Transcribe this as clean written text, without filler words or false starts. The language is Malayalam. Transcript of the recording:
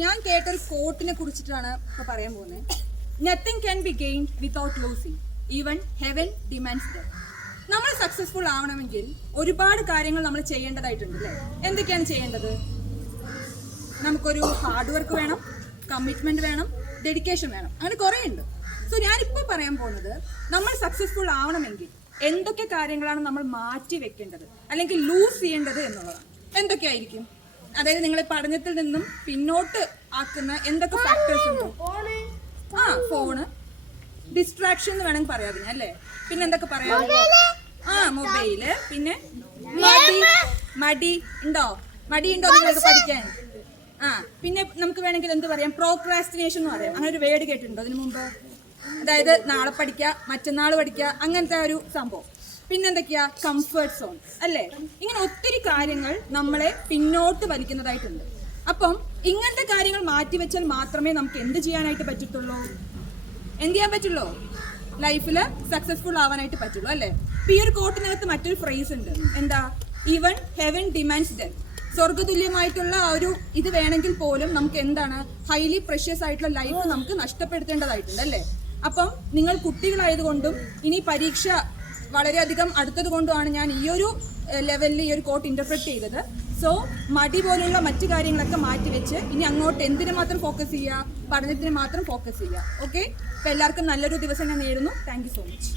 ഞാൻ കേട്ട ഒരു കോട്ടിനെ കുറിച്ചിട്ടാണ് ഇപ്പൊ പറയാൻ പോകുന്നത്. Nothing can be gain without losing, even heaven demands that. നമ്മൾ സക്സസ്ഫുൾ ആവണമെങ്കിൽ ഒരുപാട് കാര്യങ്ങൾ നമ്മൾ ചെയ്യേണ്ടതായിട്ടുണ്ട് അല്ലേ? എന്തൊക്കെയാണ് ചെയ്യേണ്ടത്? നമുക്കൊരു ഹാർഡ് വർക്ക് വേണം, കമ്മിറ്റ്മെന്റ് വേണം, ഡെഡിക്കേഷൻ വേണം, അങ്ങനെ കുറേ ഉണ്ട്. സോ ഞാനിപ്പോൾ പറയാൻ പോകുന്നത്, നമ്മൾ സക്സസ്ഫുൾ ആവണമെങ്കിൽ എന്തൊക്കെ കാര്യങ്ങളാണ് നമ്മൾ മാറ്റി വെക്കേണ്ടത് അല്ലെങ്കിൽ ലൂസ് ചെയ്യേണ്ടത് എന്നുള്ളതാണ്. എന്തൊക്കെയായിരിക്കും? അതായത് നിങ്ങളെ പഠനത്തിൽ നിന്നും പിന്നോട്ട് ആക്കുന്ന എന്തൊക്കെ ഫാക്ടേഴ്സ് ഉണ്ട്? ഫോണ്, ഡിസ്ട്രാക്ഷൻ എന്ന് വേണമെങ്കിൽ പറയാതിന് അല്ലേ? പിന്നെ എന്തൊക്കെ പറയാം? മൊബൈല്, പിന്നെ മടി ഉണ്ടോ നിങ്ങൾക്ക് പഠിക്കാൻ? പിന്നെ നമുക്ക് വേണമെങ്കിൽ എന്ത് പറയാം? പ്രോക്രാസ്റ്റിനേഷൻ എന്ന് പറയാം. അങ്ങനെ ഒരു വേർഡ് കേട്ടിട്ടുണ്ടോ അതിനു മുമ്പ്? അതായത് നാളെ പഠിക്കുക, മറ്റന്നാൾ പഠിക്കുക, അങ്ങനത്തെ ഒരു സംഭവം. പിന്നെന്തൊക്കെയാ? കംഫർട്ട് സോൺ അല്ലേ? ഇങ്ങനെ ഒത്തിരി കാര്യങ്ങൾ നമ്മളെ പിന്നോട്ട് വലിക്കുന്നതായിട്ടുണ്ട്. അപ്പം ഇങ്ങനത്തെ കാര്യങ്ങൾ മാറ്റിവെച്ചാൽ മാത്രമേ നമുക്ക് എന്ത് ചെയ്യാനായിട്ട് പറ്റത്തുള്ളൂ? എന്ത് ചെയ്യാൻ പറ്റുള്ളൂ? ലൈഫിൽ സക്സസ്ഫുൾ ആവാനായിട്ട് പറ്റുള്ളൂ അല്ലേ? ഇപ്പൊ ഈ ഒരു കോട്ടിനകത്ത് മറ്റൊരു ഫ്രേസ് ഉണ്ട്. എന്താ? Even heaven demands that. സ്വർഗതുല്യമായിട്ടുള്ള ആ ഒരു ഇത് വേണമെങ്കിൽ പോലും നമുക്ക് എന്താണ്? ഹൈലി പ്രഷ്യസ് ആയിട്ടുള്ള ലൈഫ് നമുക്ക് നഷ്ടപ്പെടുത്തേണ്ടതായിട്ടുണ്ട് അല്ലേ? അപ്പം നിങ്ങൾ കുട്ടികളായതുകൊണ്ടും ഇനി പരീക്ഷ വളരെയധികം അടുത്തത് കൊണ്ടുമാണ് ഞാൻ ഈ ഒരു ലെവലിൽ ഈ ഒരു കോട്ട് ഇന്റർപ്രറ്റ് ചെയ്തത്. സോ മടി പോലുള്ള മറ്റു കാര്യങ്ങളൊക്കെ മാറ്റിവെച്ച് ഇനി അങ്ങോട്ട് എന്തിനു മാത്രം ഫോക്കസ് ചെയ്യുക? പഠനത്തിന് മാത്രം ഫോക്കസ് ചെയ്യുക. ഓക്കെ? അപ്പോൾ എല്ലാവർക്കും നല്ലൊരു ദിവസം ഞാൻ നേരുന്നു. Thank you so much.